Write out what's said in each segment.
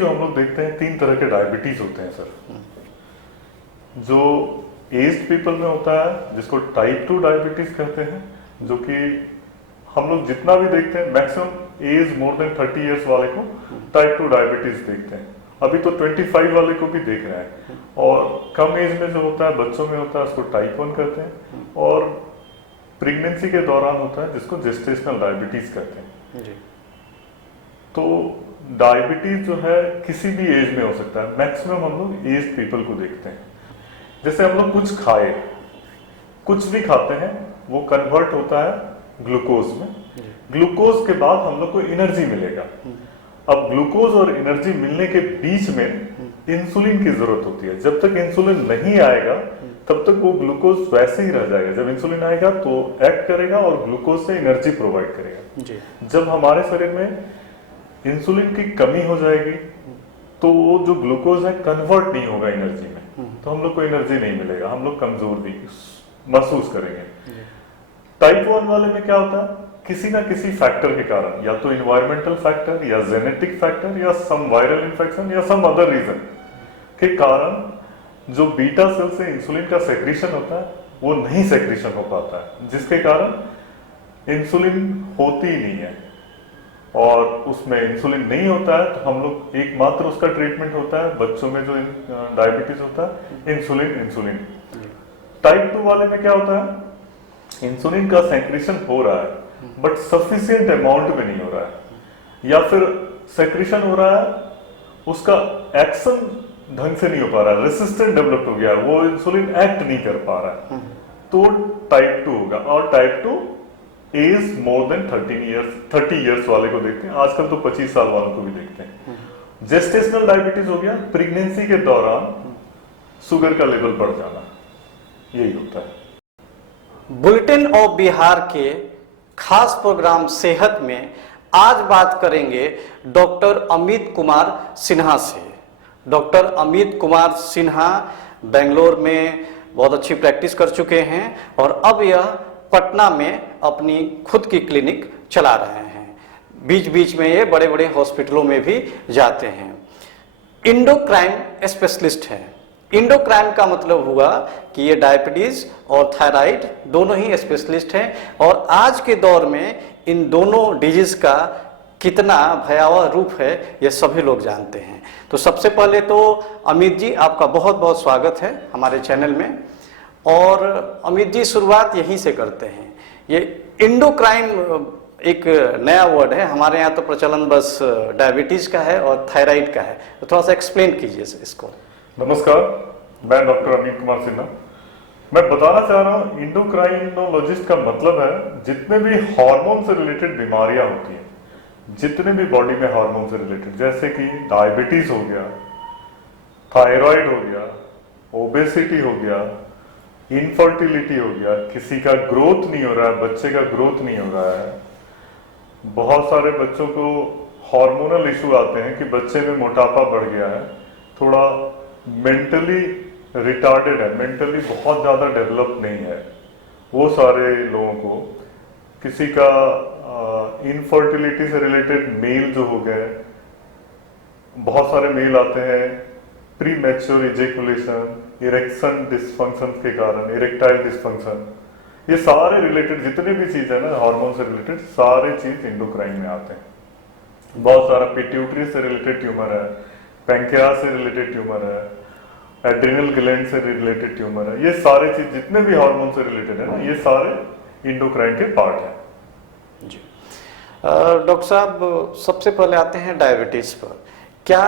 जो हम लोग देखते हैं 3 तरह के डायबिटीज होते हैं सर। जो एज्ड पीपल में होता है जिसको टाइप 2 डायबिटीज कहते हैं, जो कि हम लोग जितना भी देखते हैं maximum age more than 30 years वाले को टाइप 2 डायबिटीज देखते हैं। अभी तो 25 वाले को भी देख रहे हैं। और कम एज में जो होता है बच्चों में होता है उसको टाइप 1 कहते हैं, और प्रेगनेंसी के दौरान होता है जिसको जेस्टेशनल डायबिटीज कहते हैं जी। तो डायबिटीज जो है किसी भी एज में हो सकता है, मैक्सिमम हम लोग एज पीपल को देखते हैं। जैसे हम लोग कुछ खाए, कुछ भी खाते हैं वो कन्वर्ट होता है ग्लूकोज में, ग्लूकोज के बाद हम लोग को एनर्जी मिलेगा। अब ग्लूकोज और एनर्जी मिलने के बीच में इंसुलिन की जरूरत होती है। जब तक इंसुलिन नहीं आएगा तब तक वो ग्लूकोज वैसे ही रह जाएगा। जब इंसुलिन आएगा तो एक्ट करेगा और ग्लूकोज से एनर्जी प्रोवाइड करेगा जी। जब हमारे शरीर में इंसुलिन की कमी हो जाएगी तो वो जो ग्लूकोज है कन्वर्ट नहीं होगा एनर्जी में, तो हम लोग को एनर्जी नहीं मिलेगा, हम लोग कमजोर भी महसूस करेंगे। टाइप 1 वाले में क्या होता है, किसी ना किसी फैक्टर के कारण, या तो इन्वायरमेंटल फैक्टर या जेनेटिक फैक्टर या सम वायरल इंफेक्शन या सम अदर रीजन के कारण जो बीटा सेल से इंसुलिन का सेक्रेशन होता है वो नहीं सेक्रेशन हो पाता है, जिसके कारण इंसुलिन होती ही नहीं है। और उसमें इंसुलिन नहीं होता है तो हम लोग एकमात्र उसका ट्रीटमेंट होता है बच्चों में जो डायबिटीज होता है इंसुलिन। टाइप 2 वाले में क्या होता है, इंसुलिन का सेक्रेशन हो रहा है बट सफिशिएंट अमाउंट में नहीं हो रहा है, या फिर सेक्रेशन हो रहा है उसका एक्शन ढंग से नहीं हो पा रहा है, रेसिस्टेंट डेवलप हो गया, वो इंसुलिन एक्ट नहीं कर पा रहा है, तो टाइप 2 होगा। और type 2 age more than 30 years वाले को देखते हैं, आजकल तो 25 साल वालों को भी देखते हैं। जेस्टेशनल डायबिटीज हो गया प्रेगनेंसी के दौरान शुगर का लेवल बढ़ जाना, यही होता है। बुलेटिन ऑफ बिहार के खास प्रोग्राम सेहत में आज बात करेंगे डॉक्टर अमित कुमार सिन्हा से। डॉक्टर अमित कुमार सिन्हा बेंगलोर में बहुत अच्छी प्रैक्टिस कर चुके हैं और अब यह पटना में अपनी खुद की क्लिनिक चला रहे हैं। बीच बीच में ये बड़े बड़े हॉस्पिटलों में भी जाते हैं। इंडोक्राइन स्पेशलिस्ट हैं। इंडोक्राइन का मतलब हुआ कि ये डायबिटीज और थायराइड दोनों ही स्पेशलिस्ट हैं, और आज के दौर में इन दोनों डिजीज का कितना भयावह रूप है ये सभी लोग जानते हैं। तो सबसे पहले तो अमित जी आपका बहुत बहुत स्वागत है हमारे चैनल में। और अमित जी शुरुआत यहीं से करते हैं। ये इंडोक्राइन एक नया वर्ड है हमारे यहाँ, तो प्रचलन बस डायबिटीज का है और थायराइड का है, तो थोड़ा सा एक्सप्लेन कीजिए इसको। नमस्कार, मैं डॉक्टर अमित कुमार सिन्हा। मैं बताना चाह रहा हूँ इंडोक्राइनोलॉजिस्ट का मतलब है जितने भी हार्मोन से रिलेटेड बीमारियां होती हैं, जितने भी बॉडी में हार्मोन से रिलेटेड, जैसे कि डायबिटीज हो गया, थायराइड हो गया, ओबेसिटी हो गया, इनफर्टिलिटी हो गया, किसी का ग्रोथ नहीं हो रहा है, बच्चे का ग्रोथ नहीं हो रहा है, बहुत सारे बच्चों को हार्मोनल इशू आते हैं कि बच्चे में मोटापा बढ़ गया है, थोड़ा मेंटली रिटार्डेड है, मेंटली बहुत ज़्यादा डेवलप नहीं है, वो सारे लोगों को, किसी का इनफर्टिलिटी से रिलेटेड मेल जो हो गए, बहुत सारे मेल आते हैं pre mature ejaculation, erection dysfunction के कारण, इरेक्टाइल डिसफंक्शन, ये सारे रिलेटेड जितने भी चीज है ना हार्मोन से रिलेटेड, सारे चीज इंडोक्राइन में आते हैं। बहुत सारा पिट्यूटरी से रिलेटेड ट्यूमर है, पैंक्रियास से रिलेटेड ट्यूमर है, एड्रिनल ग्लैंड से रिलेटेड ट्यूमर है, ये सारे चीज जितने भी हार्मोन से रिलेटेड है ना, ये सारे इंडोक्राइन के पार्ट हैं जी। डॉक्टर साहब सबसे पहले आते हैं डायबिटीज पर। क्या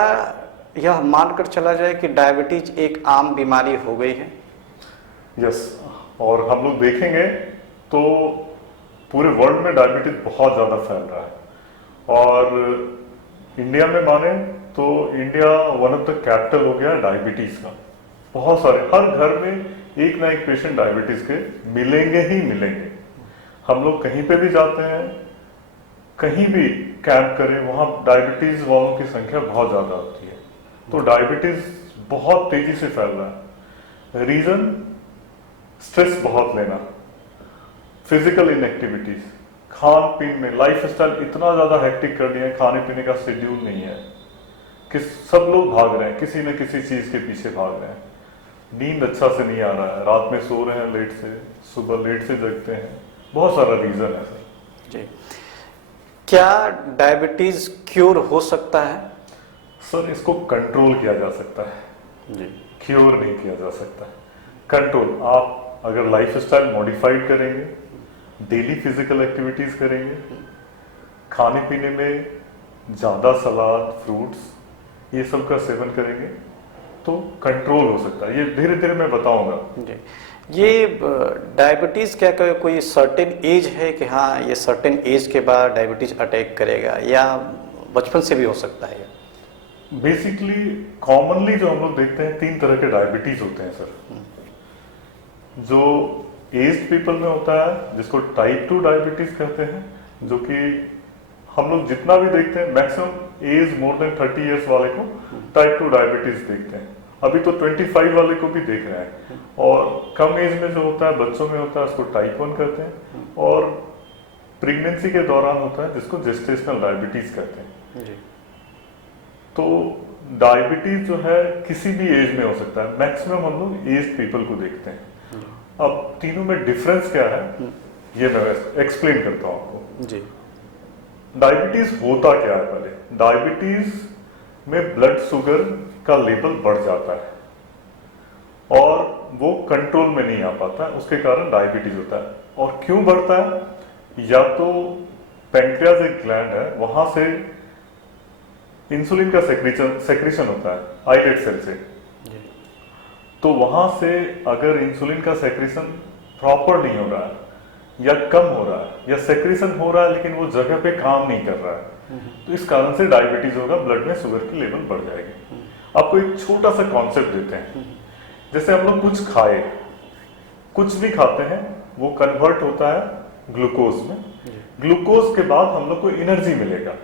यह मानकर चला जाए कि डायबिटीज एक आम बीमारी हो गई है? यस, और हम लोग देखेंगे तो पूरे वर्ल्ड में डायबिटीज बहुत ज्यादा फैल रहा है, और इंडिया में माने तो India one of the capital हो गया डायबिटीज का। बहुत सारे, हर घर में एक ना एक पेशेंट डायबिटीज के मिलेंगे ही मिलेंगे। हम लोग कहीं पे भी जाते हैं, कहीं भी कैंप करें, वहां डायबिटीज वालों की संख्या बहुत ज्यादा होती है। तो डायबिटीज बहुत तेजी से फैल रहा है। रीजन स्ट्रेस बहुत लेना, फिजिकल इनएक्टिविटीज, खान पीन में लाइफस्टाइल इतना ज्यादा हेक्टिक कर दिया है, खाने पीने का शेड्यूल नहीं है, कि सब लोग भाग रहे हैं, किसी न किसी चीज के पीछे भाग रहे हैं। नींद अच्छा से नहीं आ रहा है, रात में सो रहे हैं लेट से, सुबह लेट से जगते हैं, बहुत सारा रीजन है सर। जी, क्या डायबिटीज क्योर हो सकता है? सर इसको कंट्रोल किया जा सकता है जी, क्योर नहीं किया जा सकता। कंट्रोल, आप अगर लाइफ स्टाइल मॉडिफाइड करेंगे, डेली फिजिकल एक्टिविटीज करेंगे, खाने पीने में ज़्यादा सलाद, फ्रूट्स, ये सब का सेवन करेंगे तो कंट्रोल हो सकता है। ये धीरे धीरे मैं बताऊंगा। जी, ये डायबिटीज क्या कोई सर्टेन एज है कि हाँ ये सर्टेन एज के बाद डायबिटीज अटैक करेगा, या बचपन से भी हो सकता है? बेसिकली कॉमनली जो हम लोग देखते हैं 3 तरह के डायबिटीज होते हैं सर। जो एज्ड पीपल में होता है जिसको टाइप 2 डायबिटीज कहते हैं, जो कि हम लोग जितना भी देखते हैं maximum age more than 30 years वाले को टाइप 2 डायबिटीज देखते हैं। अभी तो 25 वाले को भी देख रहे हैं। और कम एज में जो होता है, बच्चों में होता है, उसको टाइप 1 कहते हैं। और प्रेगनेंसी के दौरान होता है जिसको जेस्टेशनल डायबिटीज कहते हैं। जी, तो डायबिटीज जो है किसी भी एज में हो सकता है, मैक्सिमम हम लोग एज पीपल को देखते हैं। अब तीनों में डिफरेंस क्या है ये मैं एक्सप्लेन करता हूँ आपको। जी, डायबिटीज होता क्या है? पहले डायबिटीज में ब्लड शुगर का लेवल बढ़ जाता है और वो कंट्रोल में नहीं आ पाता, उसके कारण डायबिटीज होता है। और क्यों बढ़ता है? या तो पैंक्रियाज एक ग्लैंड है, वहां से इंसुलिन का सेक्रीशन होता है आइलेट सेल से। तो वहां से अगर इंसुलिन का सेक्रीशन प्रॉपर नहीं हो रहा है या कम हो रहा है, या सेक्रीशन हो रहा है लेकिन वो जगह पे काम नहीं कर रहा है, तो इस कारण से डायबिटीज होगा, ब्लड में शुगर की लेवल बढ़ जाएगी। आपको एक छोटा सा कॉन्सेप्ट देते हैं। जैसे हम लोग कुछ खाए, कुछ भी खाते हैं, वो कन्वर्ट होता है ग्लूकोज में। ग्लूकोज के बाद हम लोग को एनर्जी मिलेगा।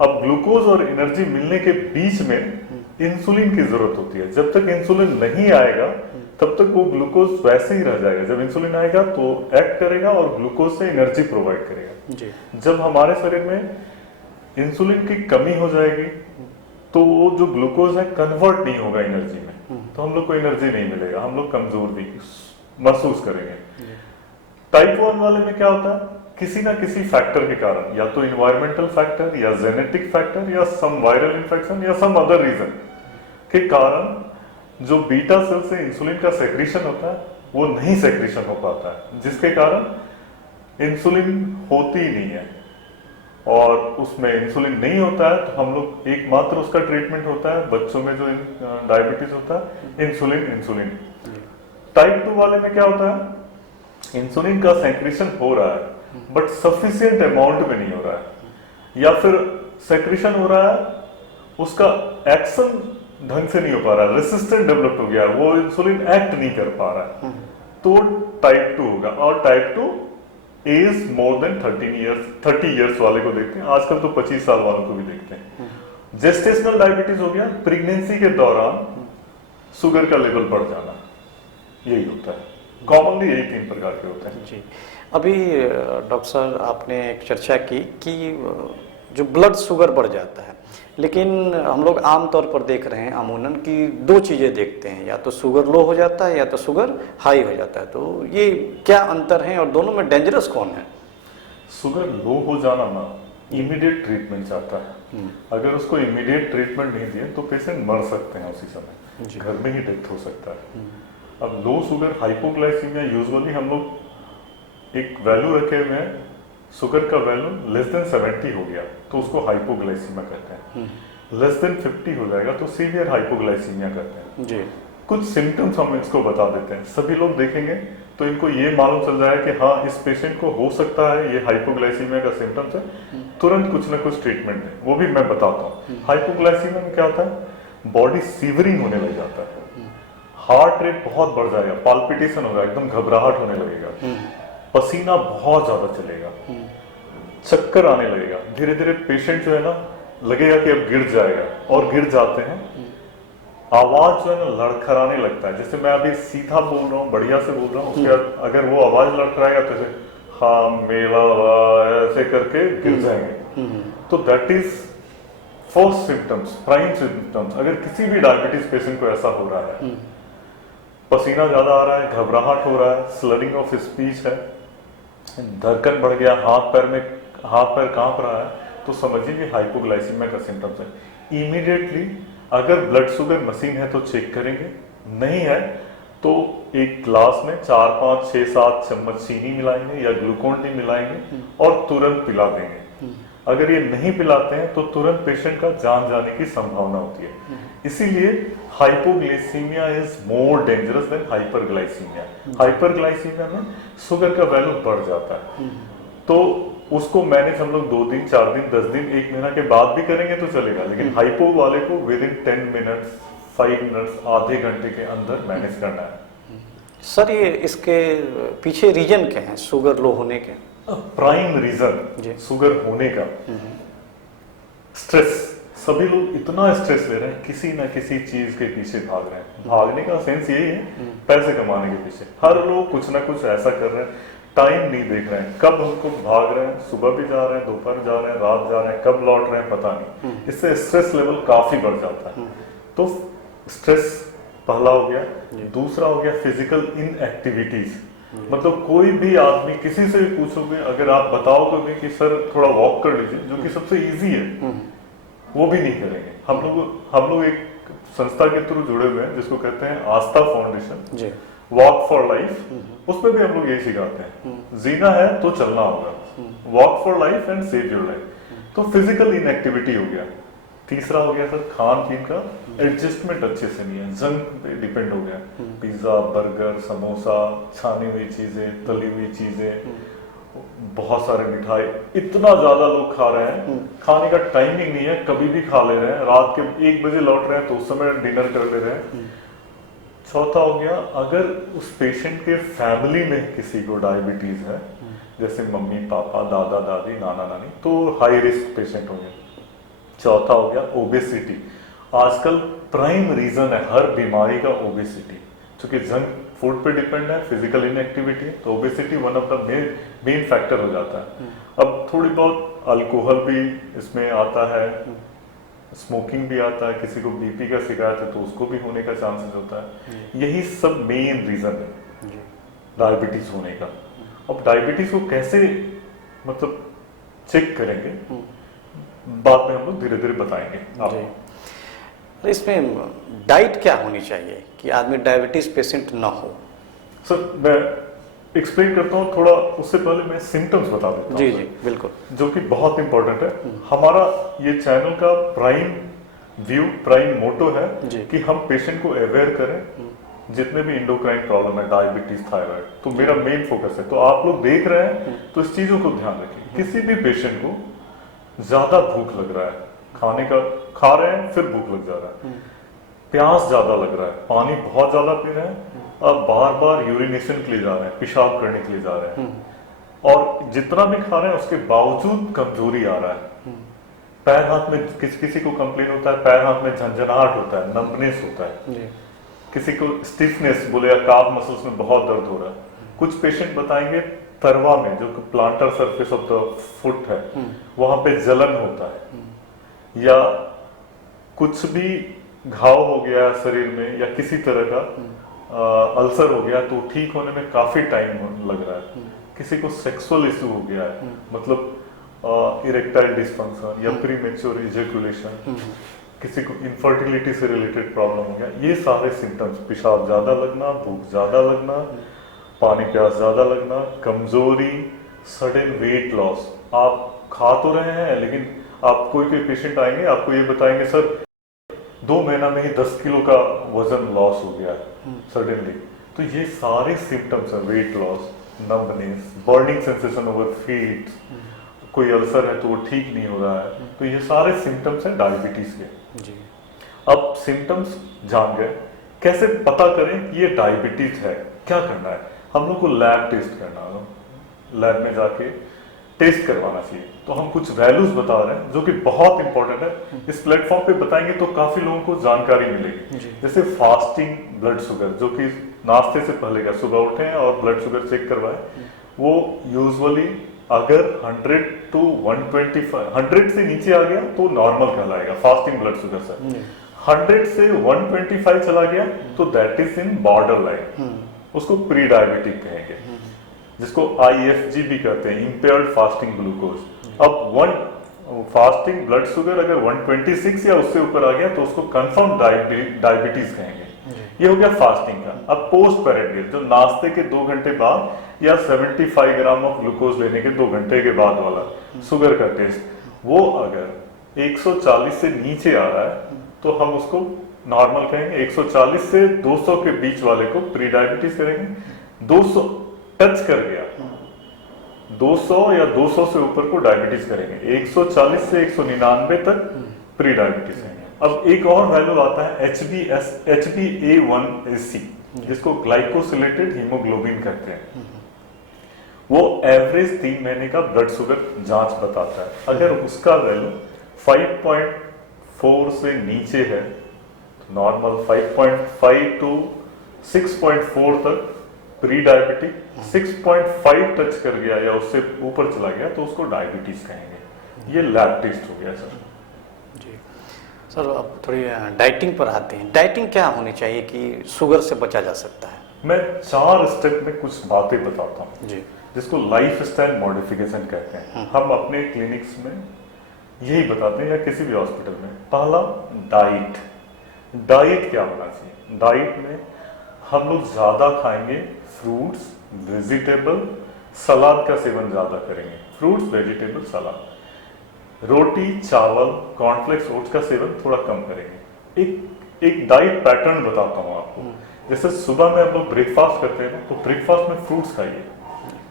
अब ग्लूकोज और एनर्जी मिलने के बीच में इंसुलिन की जरूरत होती है। जब तक इंसुलिन नहीं आएगा तब तक वो ग्लूकोज वैसे ही रह जाएगा। जब इंसुलिन आएगा तो एक्ट करेगा और ग्लूकोज से एनर्जी प्रोवाइड करेगा। जी, जब हमारे शरीर में इंसुलिन की कमी हो जाएगी तो वो जो ग्लूकोज है कन्वर्ट नहीं होगा एनर्जी में, तो हम लोग को एनर्जी नहीं मिलेगा, हम लोग कमजोर भी महसूस करेंगे। टाइप 1 वाले में क्या होता है? किसी ना किसी फैक्टर के कारण, या तो इन्वायरमेंटल फैक्टर या जेनेटिक फैक्टर या सम वायरल इंफेक्शन या सम अदर रीजन के कारण जो बीटा सेल से इंसुलिन का सेक्रीशन होता है वो नहीं सेक्रीशन हो पाता है, जिसके कारण इंसुलिन होती ही नहीं है। और उसमें इंसुलिन नहीं होता है तो हम लोग एकमात्र उसका ट्रीटमेंट होता है बच्चों में जो डायबिटीज होता है, इंसुलिन। टाइप 2 वाले में क्या होता है? इंसुलिन का सेक्रीशन हो रहा है बट सफिशिएंट अमाउंट में नहीं हो रहा है, या फिर सेक्रीशन हो रहा है उसका एक्शन ढंग से नहीं हो पा रहा है, रेसिस्टेंट डेवलप हो गया, वो इंसुलिन एक्ट नहीं कर पा रहा है, तो टाइप 2 होगा। और type 2 age more than 30 years वाले को देखते हैं, आजकल तो 25 साल वालों को भी देखते हैं। जेस्टेशनल डायबिटीज हो गया, प्रेगनेंसी के दौरान शुगर का लेवल बढ़ जाना, यही होता है। कॉमनली यही 3 प्रकार के होते हैं। जी, अभी डॉक्टर साहब आपने एक चर्चा की कि जो ब्लड शुगर बढ़ जाता है, लेकिन हम लोग आमतौर पर देख रहे हैं अमूमन कि 2 चीज़ें देखते हैं, या तो शुगर लो हो जाता है या तो शुगर हाई हो जाता है। तो ये क्या अंतर है और दोनों में डेंजरस कौन है? शुगर लो हो जाना ना इमीडिएट ट्रीटमेंट चाहता है। अगर उसको इमीडिएट ट्रीटमेंट नहीं दिए तो पेशेंट मर सकते हैं उसी समय, घर में ही डेथ हो सकता है। अब लो शुगर हाइपोग्लाइसीमिया, यूजुअली हम लोग एक वैल्यू रखे हुए हैं, शुगर का वैल्यू लेस देन 70 हो गया तो उसको हाइपोग्लाइसीमिया कहते हैं, लेस देन 50 हो जाएगा तो सीवियर हाइपोग्लाइसीमिया कहते हैं। जी, कुछ सिम्टम्स हम इसको बता देते हैं, सभी लोग देखेंगे तो इनको ये मालूम चल जाएगा कि हाँ इस पेशेंट को हो सकता है ये हाइपोग्लाइसीमिया का सिम्टम्स है, तुरंत कुछ ना कुछ ट्रीटमेंट है, वो भी मैं बताता हूँ। हाइपोग्लाइसीमिया में क्या होता है? बॉडी सीवरिंग होने लग जाता है, हार्ट रेट बहुत बढ़ जाएगा, पाल्पिटेशन होगा, एकदम घबराहट होने लगेगा, पसीना बहुत ज्यादा चलेगा, चक्कर आने लगेगा, धीरे धीरे पेशेंट जो है ना लगेगा कि अब गिर जाएगा, और गिर जाते हैं। आवाज जो है ना लड़खड़ाने लगता है, जैसे मैं अभी सीधा बोल रहा हूँ, बढ़िया से बोल रहा हूँ, उसके बाद अगर वो आवाज लड़खड़ाएगा तो जैसे हाँ मेरा ऐसे करके गिर जाएंगे। तो that is first symptoms, prime symptoms, अगर किसी भी डायबिटीज पेशेंट को ऐसा हो रहा है, पसीना ज्यादा आ रहा है, घबराहट हो रहा है, स्लरिंग ऑफ स्पीच है, धड़कन बढ़ गया, हाथ पैर कांप रहा है, तो समझिए कि हाइपोग्लाइसीमिया का सिम्टम्स है। इमीडिएटली अगर ब्लड शुगर मशीन है तो चेक करेंगे, नहीं है तो एक ग्लास में 4, 5, 6, 7 चम्मच चीनी मिलाएंगे या ग्लूकोन डी मिलाएंगे और तुरंत पिला देंगे। अगर ये नहीं पिलाते हैं तो तुरंत पेशेंट का जान जाने की संभावना होती है। इसीलिए hypoglycaemia is more dangerous than hyperglycaemia. Hyperglycaemia में शुगर का वैल्यू बढ़ जाता है, तो उसको मैनेज हम लोग 2 दिन, 4 दिन, 10 दिन, 1 महीना के बाद भी करेंगे तो चलेगा, लेकिन हाइपो वाले को विद इन 10 मिनट्स, 5 मिनट्स, आधे घंटे के अंदर मैनेज करना है। सर ये इसके पीछे रीजन क्या है शुगर लो होने के? प्राइम रीजन शुगर होने का स्ट्रेस। सभी लोग इतना स्ट्रेस ले रहे हैं, किसी ना किसी चीज के पीछे भाग रहे हैं। भागने का सेंस यही है, पैसे कमाने के पीछे। हर लोग कुछ ना कुछ ऐसा कर रहे हैं, टाइम नहीं देख रहे हैं, कब हमको भाग रहे हैं, सुबह भी जा रहे हैं, दोपहर जा रहे हैं, रात जा रहे हैं, कब लौट रहे हैं पता नहीं। इससे स्ट्रेस लेवल काफी बढ़ जाता है। तो स्ट्रेस पहला हो गया। दूसरा हो गया फिजिकल इनएक्टिविटीज। मतलब कोई भी आदमी, किसी से भी पूछोगे, अगर आप बताओगे कि सर थोड़ा वॉक कर लीजिए, जो कि सबसे इजी है, वो भी नहीं करेंगे। हम लोग एक संस्था के थ्रू जुड़े हुए हैं जिसको कहते हैं आस्था फाउंडेशन, वॉक फॉर लाइफ। उसमें भी हम लोग यही सिखाते हैं, जीना है तो चलना होगा, walk for life and save your life. तो फिजिकल इनएक्टिविटी हो गया। तीसरा हो गया सर खान पीन का एडजस्टमेंट अच्छे से नहीं है, जंक पे डिपेंड हो गया। पिज्जा, बर्गर, समोसा, छानी हुई चीजें, तली हुई चीजें, बहुत सारे मिठाई, इतना ज्यादा लोग खा रहे हैं, खाने का टाइमिंग नहीं है, कभी भी खा ले रहे हैं, रात के 1 बजे लौट रहे हैं तो उस समय डिनर कर ले रहे हैं। चौथा हो गया, अगर उस पेशेंट के फैमिली में किसी को डायबिटीज है, जैसे मम्मी पापा, दादा दादी, नाना नानी, तो हाई रिस्क पेशेंट होंगे। चौथा हो गया ओबेसिटी। आजकल प्राइम रीजन है हर बीमारी का ओबेसिटी, क्योंकि जंक फूड पे डिपेंड है, फिजिकल इनएक्टिविटी, तो obesity one of the main factor हो जाता है। अब थोड़ी बहुत अल्कोहल भी इसमें आता है, स्मोकिंग भी आता है, किसी को बीपी का शिकायत है तो उसको भी होने का चांसेस होता है। यही सब मेन रीजन है डायबिटीज होने का। अब डायबिटीज को कैसे मतलब चेक करेंगे, बाद में हम लोग धीरे धीरे बताएंगे आपको। इसमें डाइट क्या होनी चाहिए कि आदमी डायबिटीज पेशेंट ना हो? सर मैं एक्सप्लेन करता हूँ थोड़ा, उससे पहले मैं सिम्टम्स बता देता हूँ। जी जी बिल्कुल, जो कि बहुत इंपॉर्टेंट है। हमारा ये चैनल का प्राइम मोटो है कि हम पेशेंट को अवेयर करें जितने भी इंडोक्राइन प्रॉब्लम है, डायबिटीज, थायराइड, तो मेरा मेन फोकस है। तो आप लोग देख रहे हैं तो इस चीजों को ध्यान रखिए। किसी भी पेशेंट को ज्यादा भूख लग रहा है, खाने का खा रहे हैं फिर भूख लग जा रहा है, प्यास ज्यादा लग रहा है, पानी बहुत ज्यादा पी रहे हैं, अब बार बार यूरिनेशन के लिए जा रहे हैं, पेशाब करने के लिए जा रहे हैं, और जितना भी खा रहे हैं उसके बावजूद कमजोरी आ रहा है, पैर हाथ में किसी को कंप्लेन होता है, पैर हाथ में झंझनाहट होता है, नंबनेस होता है, किसी को स्टिफनेस बोले या काफ मसल्स में बहुत दर्द हो रहा है। कुछ पेशेंट बताएंगे तरवा में, जो planter surface of the foot है, वहां पे जलन होता है, या कुछ भी घाव हो गया शरीर में या किसी तरह का अल्सर हो गया तो ठीक होने में काफी टाइम लग रहा है। किसी को सेक्सुअल इशू हो गया है, मतलब इरेक्टाइल डिस्फंक्शन या प्रीमेच्योर इजैकुलेशन, किसी को इनफर्टिलिटी से रिलेटेड प्रॉब्लम हो गया, ये सारे सिम्टम्स, पेशाब ज्यादा लगना, भूख ज्यादा लगना, पानी प्यास ज्यादा लगना, कमजोरी, सडन वेट लॉस। आप खा तो रहे हैं लेकिन आप कोई पेशेंट आएंगे आपको ये बताएंगे सर 2 महीना में ही 10 किलो का वजन लॉस हो गया सडनली। तो ये सारे सिम्टम्स है, weight loss, numbness, burning sensation over feet, कोई अल्सर है तो वो ठीक नहीं हो रहा है, तो ये सारे सिम्टम्स हैं डायबिटीज के। जी। अब सिम्टम्स जान गए, कैसे पता करें कि ये डायबिटीज है? क्या करना है? हम लोग को लैब टेस्ट करना है, लैब में जाके टेस्ट करवाना चाहिए। तो हम कुछ वैल्यूज बता रहे हैं जो कि बहुत इंपॉर्टेंट है, इस प्लेटफॉर्म पे बताएंगे तो काफी लोगों को जानकारी मिलेगी। जैसे फास्टिंग ब्लड शुगर, जो कि नाश्ते से पहले का, सुबह उठे और ब्लड शुगर चेक करवाए, वो यूजुअली अगर 100 to 125 100 से नीचे आ गया तो नॉर्मल कहलाएगा, फास्टिंग ब्लड शुगर सर। 100 से 125 चला गया तो that is in border line, उसको प्री डायबिटिक कहेंगे, जिसको IFG भी कहते हैं, इम्पेयर्ड फास्टिंग ग्लूकोज। अब फास्टिंग ब्लड शुगर अगर 126 या उससे ऊपर आ गया तो उसको कंफर्म डायबिटीज कहेंगे। ये हो गया फास्टिंग का। अब पोस्ट पेरिडियल, जो नाश्ते के 2 घंटे बाद या 75 ग्राम ऑफ ग्लूकोज लेने के 2 घंटे के बाद वाला शुगर का टेस्ट, वो अगर 140 से नीचे आ रहा है तो हम उसको नॉर्मल कहेंगे। 140 से 200 के बीच वाले को प्री डायबिटीज करेंगे। 200 टच कर गया, 200 या 200 से ऊपर को डायबिटीज करेंगे। 140 से 199 तक प्री डायबिटीज करेंगे। अब एक और वैल्यू आता है HbA1c, जिसको ग्लाइकोसिलेटेड हीमोग्लोबिन कहते हैं। वो एवरेज 3 महीने का ब्लड शुगर जांच बताता है। अगर उसका वैल्यू 5.4 से नीचे है तो नॉर्मल, 5.5 टू 6.4 तक प्री डायबिटिक, 6.5 टच कर गया या उससे ऊपर चला गया तो उसको डायबिटीज कहेंगे। ये लैब टेस्ट हो गया सर। जी सर, अब थोड़ी डाइटिंग पर आते हैं। डाइटिंग क्या होनी चाहिए कि शुगर से बचा जा सकता है? मैं 4 स्टेप में कुछ बातें बताता हूँ जी, जिसको लाइफ स्टाइल मॉडिफिकेशन कहते हैं। हम अपने क्लिनिक्स में यही बताते हैं या किसी भी हॉस्पिटल में। पहला, डाइट। डाइट क्या होना चाहिए? डाइट में हम लोग ज्यादा खाएंगे फ्रूट्स, वेजिटेबल, सलाद का सेवन ज्यादा करेंगे। फ्रूट्स, वेजिटेबल, सलाद। रोटी, चावल, कॉर्नफ्लेक्स, ओट्स का सेवन थोड़ा कम करेंगे। एक डाइट पैटर्न बताता हूँ आपको। जैसे सुबह में हम लोग ब्रेकफास्ट करते हैं ना, तो ब्रेकफास्ट में फ्रूट्स खाइए,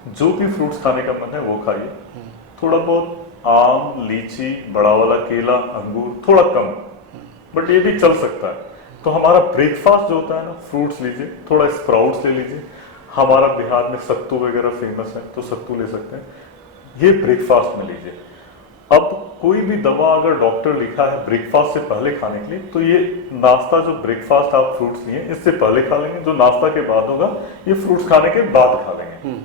जो भी फ्रूट्स खाने का मन है वो खाइए। थोड़ा बहुत आम, लीची, बड़ा वाला केला, अंगूर, थोड़ा कम, बट ये भी चल सकता है। तो हमारा ब्रेकफास्ट जो होता है ना, फ्रूट्स लीजिए, थोड़ा स्प्राउट्स ले लीजिए। हमारा बिहार में सत्तू वगैरह फेमस है तो सत्तू ले सकते हैं, ये ब्रेकफास्ट में लीजिए। अब कोई भी दवा अगर डॉक्टर लिखा है ब्रेकफास्ट से पहले खाने के लिए, तो ये नाश्ता जो ब्रेकफास्ट आप फ्रूट्स लिए इससे पहले खा लेंगे, जो नाश्ता के बाद होगा ये फ्रूट्स खाने के बाद खा लेंगे।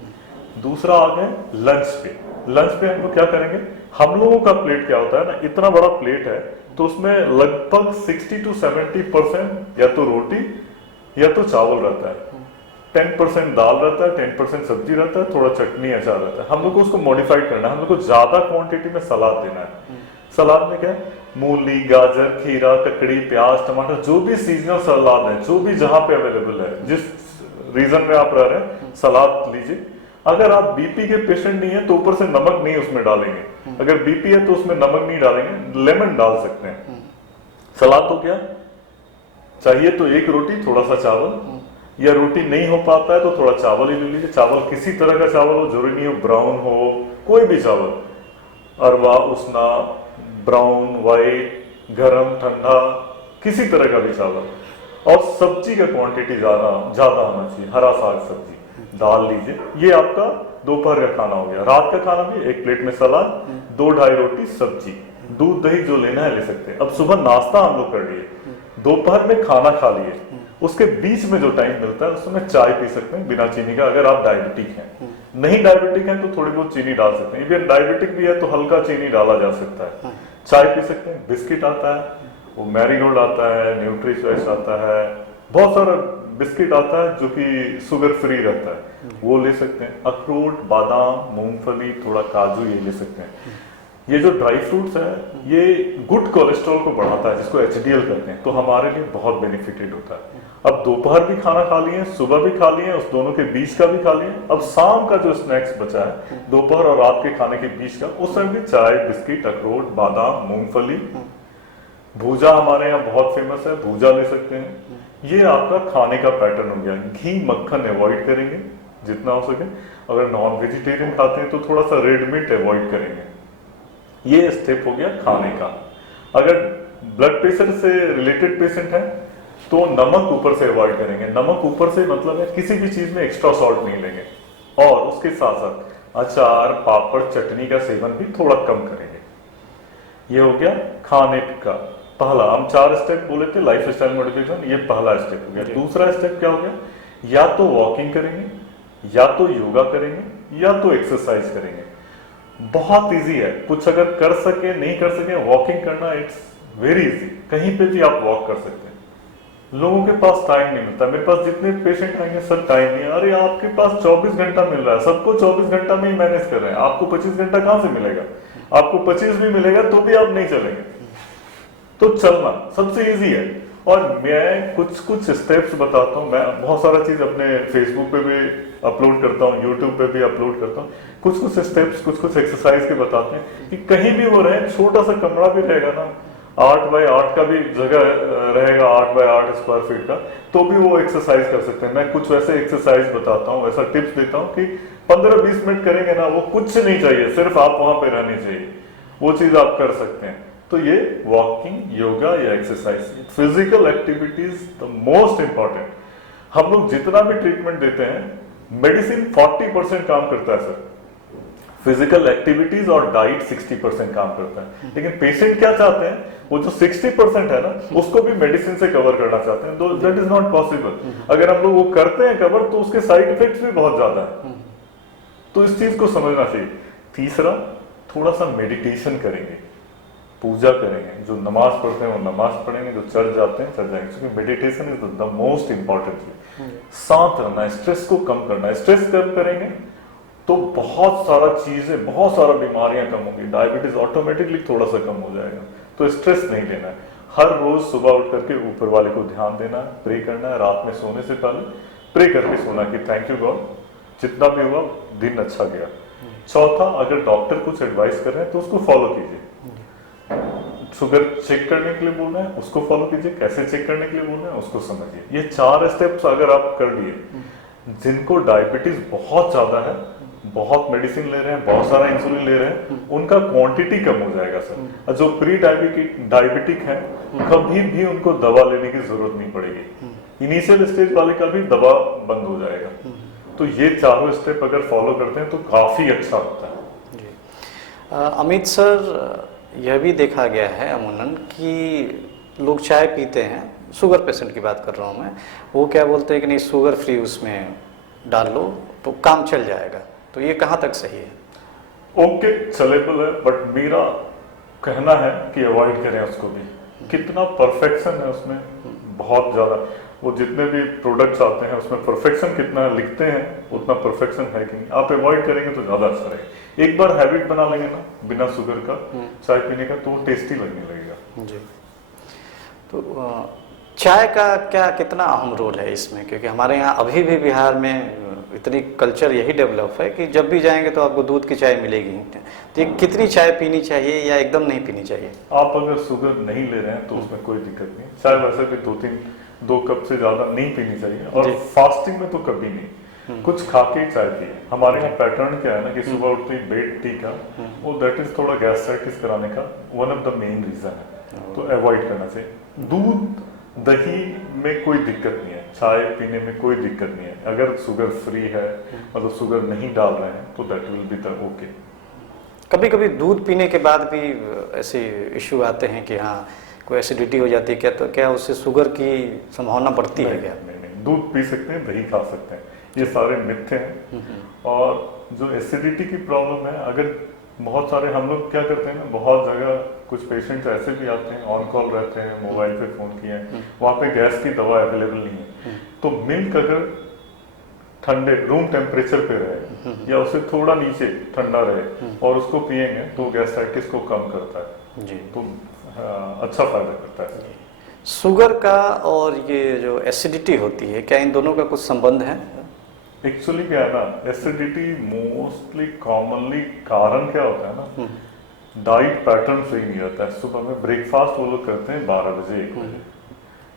दूसरा आ गए लंच पे। लंच पे हम लोग क्या करेंगे? हम लोगों का प्लेट क्या होता है ना, इतना बड़ा प्लेट है तो उसमें लगभग 60 to 70% या तो रोटी या तो चावल रहता है, 10% दाल रहता है, 10% सब्जी रहता है, थोड़ा चटनी अचार रहता है। हम लोग को उसको मॉडिफाइड करना है, हम लोग को ज्यादा क्वांटिटी में सलाद देना है। सलाद में क्या है? मूली, गाजर, खीरा, ककड़ी, प्याज, टमाटर, जो भी सीजनल सलाद है, जो भी जहां पे अवेलेबल है, जिस रीजन में आप रह रहे हैं, सलाद लीजिए। अगर आप बीपी के पेशेंट नहीं है तो ऊपर से नमक नहीं उसमें डालेंगे। अगर बीपी है तो उसमें नमक नहीं डालेंगे, लेमन डाल सकते हैं। सलाद तो क्या चाहिए? तो एक रोटी, थोड़ा सा चावल, या रोटी नहीं हो पाता है तो थोड़ा चावल ही ले लीजिए। चावल किसी तरह का चावल हो, जरूरी नहीं हो ब्राउन हो, कोई भी चावल, अरवा, उसना, ब्राउन, वाइट, गरम, ठंडा, किसी तरह का भी चावल। और सब्जी का क्वांटिटी ज्यादा होना चाहिए, हरा साग सब्जी, दाल लीजिए। ये आपका दोपहर का खाना हो गया। रात का खाना भी 1 प्लेट में सलाद, 2-2.5 रोटी, सब्जी, दूध दही जो लेना है ले सकते हैं। अब सुबह नाश्ता हम लोग कर लिए, दोपहर में खाना खा लिए, उसके बीच में जो टाइम मिलता है उसमें चाय पी सकते हैं बिना चीनी का, अगर आप डायबिटिक हैं। नहीं डायबिटिक हैं तो थोड़ी बहुत चीनी डाल सकते हैं। इवन डायबिटिक भी है तो हल्का चीनी डाला जा सकता है। चाय पी सकते हैं। बिस्किट आता है, वो मैरीगोल्ड आता है, न्यूट्री चॉइस आता है, बहुत सारा बिस्किट आता है जो कि शुगर फ्री रहता है, वो ले सकते हैं। अखरोट, बादाम, मूंगफली, थोड़ा काजू, ये ले सकते हैं। ये जो ड्राई फ्रूट्स है ये गुड कोलेस्ट्रॉल को बढ़ाता है, जिसको HDL कहते हैं, तो हमारे लिए बहुत बेनिफिटेड होता है। अब दोपहर भी खाना खा लिए, सुबह भी खा लिए, उस दोनों के बीच का भी खा लिए। अब शाम का जो स्नैक्स बचा है दोपहर और रात के खाने के बीच का, उसमें भी चाय, बिस्किट, अखरोट, बादाम, मूंगफली, भूजा हमारे यहाँ बहुत फेमस है, भूजा ले सकते हैं। ये आपका खाने का पैटर्न हो गया। घी, मक्खन अवॉइड करेंगे जितना हो सके। अगर नॉन वेजिटेरियन खाते हैं तो थोड़ा सा रेड मीट अवॉइड करेंगे। ये स्टेप हो गया खाने का। अगर ब्लड प्रेशर से रिलेटेड पेशेंट है तो नमक ऊपर से अवॉइड करेंगे। नमक ऊपर से मतलब है किसी भी चीज में एक्स्ट्रा सॉल्ट नहीं लेंगे, और उसके साथ साथ अचार, पापड़, चटनी का सेवन भी थोड़ा कम करेंगे। ये हो गया खाने का पहला। हम 4 स्टेप बोले थे लाइफ स्टाइल मॉडिफिकेशन, ये पहला स्टेप हो गया। दूसरा स्टेप क्या हो गया? या तो वॉकिंग करेंगे, या तो योगा करेंगे, या तो एक्सरसाइज करेंगे। बहुत इजी है। कुछ अगर कर सके नहीं कर सके, वॉकिंग करना इट्स वेरी इजी। कहीं पे भी आप वॉक कर सकते हैं। लोगों के पास टाइम नहीं मिलता। मेरे पास जितने पेशेंट आएंगे सर टाइम नहीं है। अरे आपके पास 24 घंटा मिल रहा है, सबको 24 घंटा में ही मैनेज कर रहे हैं, आपको 25 घंटा कहां से मिलेगा? आपको 25 भी मिलेगा तो भी आप नहीं चलेंगे। तो चलना सबसे इजी है। और मैं कुछ कुछ स्टेप्स बताता हूँ। मैं बहुत सारा चीज अपने फेसबुक पे भी अपलोड करता हूँ, यूट्यूब पे भी अपलोड करता हूँ। कुछ कुछ स्टेप्स, कुछ कुछ एक्सरसाइज के बताते हैं कि कहीं भी वो रहे, छोटा सा कमरा भी रहेगा ना, 8 बाय 8 का भी जगह रहेगा, 8 बाय 8 स्क्वायर फीट का, तो भी वो एक्सरसाइज कर सकते हैं। मैं कुछ वैसे एक्सरसाइज बताता हूँ, ऐसा टिप्स देता हूँ कि 15-20 मिनट करेंगे ना, वो कुछ नहीं चाहिए, सिर्फ आप वहां पे रहनी चाहिए, वो चीज आप कर सकते हैं। तो ये वॉकिंग, योगा या exercise, physical activities the most important. हम लोग जितना भी ट्रीटमेंट देते हैं, मेडिसिन 40% काम करता है सर, फिजिकल एक्टिविटीज और डाइट 60% काम करता है। लेकिन पेशेंट क्या चाहते हैं, वो जो 60% है ना, उसको भी मेडिसिन से कवर करना चाहते हैं। तो दैट इज नॉट पॉसिबल। अगर हम लोग वो करते हैं कवर, तो उसके साइड इफेक्ट्स भी बहुत ज्यादा है। तो इस चीज को समझना चाहिए। तीसरा, थोड़ा सा मेडिटेशन करेंगे, पूजा करेंगे। जो नमाज पढ़ते हैं वो नमाज पढ़ेंगे, जो चर्च जाते हैं चर्च जाएंगे, क्योंकि meditation is the most important चीज। शांत रहना है, स्ट्रेस को कम करना है। स्ट्रेस कम करेंगे तो बहुत सारा चीजें, बहुत सारा बीमारियां कम होंगी। डायबिटीज ऑटोमेटिकली थोड़ा सा कम हो जाएगा। तो स्ट्रेस नहीं लेना है। हर रोज सुबह उठ करके ऊपर वाले को ध्यान देना है, प्रे करना है। रात में सोने से पहले प्रे करके सोना कि थैंक यू गॉड, जितना भी हुआ दिन अच्छा गया। चौथा, अगर डॉक्टर कुछ एडवाइस कर रहे हैं तो उसको फॉलो कीजिए। शुगर चेक करने के लिए बोल रहे हैं, उसको फॉलो कीजिए। कैसे चेक करने के लिए बोल रहे हैं, उसको समझिए। ये 4 स्टेप्स अगर आप कर लिए, जिनको डायबिटीज बहुत ज्यादा है, बहुत मेडिसिन ले रहे हैं, बहुत सारा इंसुलिन ले रहे हैं, उनका क्वांटिटी कम हो जाएगा सर। जो प्री डायबिटिक है, कभी भी उनको दवा लेने की जरूरत नहीं पड़ेगी। इनिशियल स्टेज वाले का भी दवा बंद हो जाएगा। तो ये चारों स्टेप अगर फॉलो करते हैं तो काफी अच्छा होता है। अमित सर, यह भी देखा गया है अमूमन कि लोग चाय पीते हैं, शुगर पेशेंट की बात कर रहा हूँ मैं, वो क्या बोलते हैं कि नहीं शुगर फ्री उसमें डाल लो तो काम चल जाएगा। तो ये कहाँ तक सही है? ओके, चलेबल है, बट मेरा कहना है कि अवॉइड करें उसको भी। कितना परफेक्शन है उसमें, बहुत ज्यादा। वो जितने भी प्रोडक्ट्स आते हैं उसमें परफेक्शन कितना लिखते हैं, उतना परफेक्शन है कि नहीं। आप अवॉइड करेंगे तो ज्यादा अच्छा रहेगा। एक बार हैबिट बना लेंगे ना बिना शुगर का चाय पीने का, तो वो टेस्टी लगने लगेगा जी। तो चाय का क्या कितना अहम रोल है इसमें? क्योंकि हमारे यहाँ अभी भी बिहार में इतनी कल्चर यही डेवलप है कि जब भी जाएंगे तो आपको दूध की चाय मिलेगी। तो ये कितनी चाय पीनी चाहिए या एकदम नहीं पीनी चाहिए? आप अगर शुगर नहीं ले रहे हैं तो उसमें कोई दिक्कत नहीं। चाय वैसे भी 2 कप से ज्यादा नहीं पीनी चाहिए, और फास्टिंग में तो कभी नहीं। कुछ खा के चाय पिए। हमारे यहाँ पैटर्न क्या है ना कि सुबह उठते ही बेड टी का, वो दैट इज थोड़ा गैस्ट्राइटिस कराने का one of the main reason है। तो अवॉइड करना चाहिए। दूध दही में कोई दिक्कत नहीं है, चाय पीने में कोई दिक्कत नहीं है। अगर शुगर फ्री है, मतलब शुगर नहीं डाल रहे हैं, तो that will be the okay. कभी कभी दूध पीने के बाद भी ऐसे इश्यू आते हैं कि हाँ कोई एसिडिटी हो जाती है, क्या तो क्या उससे शुगर की संभावना बढ़ती है क्या? नहीं, दूध पी सकते हैं, दही खा सकते हैं, ये सारे मिथ्य हैं। और जो एसिडिटी की प्रॉब्लम है, अगर बहुत सारे हम लोग क्या करते हैं ना, बहुत जगह कुछ पेशेंट्स ऐसे भी आते हैं, ऑन कॉल रहते हैं, मोबाइल पे फोन किए हैं, वहां पे गैस की दवा अवेलेबल नहीं है। तो मिल्क अगर ठंडे रूम टेम्परेचर पे रहे या उससे थोड़ा नीचे ठंडा रहे और उसको पिएंगे तो गैस्ट्राइटिस को कम करता है जी। तो अच्छा फायदा करता है। शुगर का और ये जो एसिडिटी होती है, क्या इन दोनों का कुछ संबंध है? एक्चुअली क्या है ना, एसिडिटी मोस्टली कॉमनली कारण क्या होता है ना, डाइट पैटर्न सही नहीं रहता है। सुबह में ब्रेकफास्ट वो लोग करते हैं 12 बजे 1 बजे,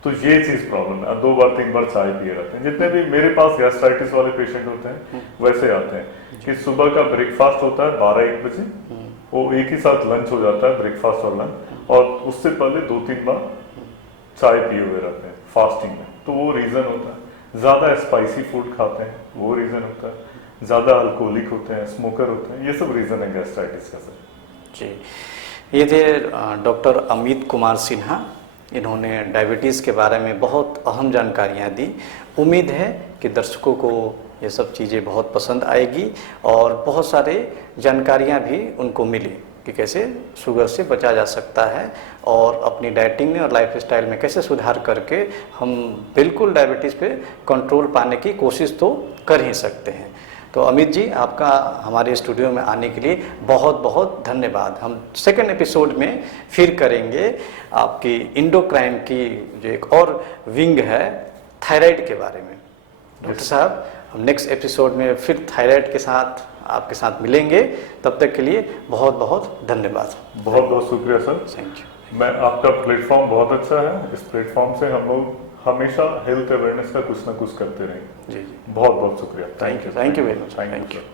तो ये चीज प्रॉब्लम है। 2 बार 3 बार चाय पिए रहते हैं। जितने भी मेरे पास गैस्ट्राइटिस वाले पेशेंट होते हैं वैसे आते हैं कि सुबह का ब्रेकफास्ट होता है 12-1 बजे, वो एक ही साथ लंच हो जाता है, ब्रेकफास्ट और लंच, और उससे पहले 2-3 बार चाय पिए हुए रहते हैं फास्टिंग में। तो वो रीजन होता है। ज्यादा स्पाइसी फूड खाते हैं, वो रीजन होता है। ज्यादा अल्कोहलिक होते हैं, स्मोकर होते हैं, ये सब रीजन है गैस्ट्राइटिस का सर जी। ये थे डॉक्टर अमित कुमार सिन्हा। इन्होंने डायबिटीज़ के बारे में बहुत अहम जानकारियाँ दी। उम्मीद है कि दर्शकों को ये सब चीज़ें बहुत पसंद आएगी और बहुत सारे जानकारियाँ भी उनको मिली कि कैसे शुगर से बचा जा सकता है और अपनी डाइटिंग में और लाइफस्टाइल में कैसे सुधार करके हम बिल्कुल डायबिटीज़ पे कंट्रोल पाने की कोशिश तो कर ही सकते हैं। तो अमित जी, आपका हमारे स्टूडियो में आने के लिए बहुत बहुत धन्यवाद। हम सेकंड एपिसोड में फिर करेंगे आपकी इंडोक्राइन की जो एक और विंग है थायराइड के बारे में। डॉक्टर साहब, हम नेक्स्ट एपिसोड में फिर थायराइड के साथ आपके साथ मिलेंगे। तब तक के लिए बहुत बहुत धन्यवाद। बहुत बहुत शुक्रिया सर। Thank you. मैं आपका प्लेटफॉर्म बहुत अच्छा है। इस प्लेटफॉर्म से हम लोग हमेशा हेल्थ अवेयरनेस का कुछ ना कुछ करते रहेंगे। जी जी, बहुत बहुत शुक्रिया। Thank you very much. Thank you.